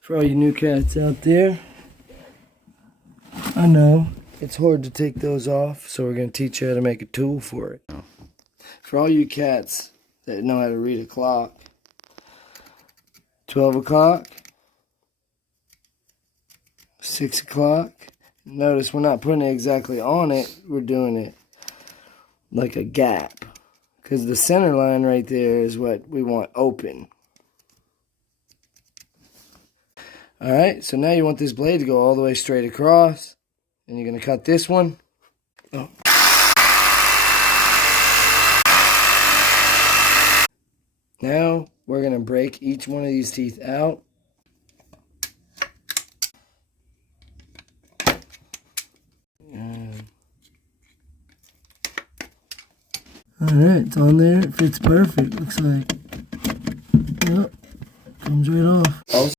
For all you new cats out there, I know it's hard to take those off, so we're going to teach you how to make a tool for it. For all you cats that know how to read a clock, 12 o'clock, 6 o'clock. Notice we're not putting it exactly on it, we're doing it like a gap. Because the center line right there is what we want open. Alright, so now you want this blade to go all the way straight across. And you're going to cut this one. Oh. Now we're going to break each one of these teeth out. Alright, it's on there. It fits perfect. Looks like. Yep. Comes right off.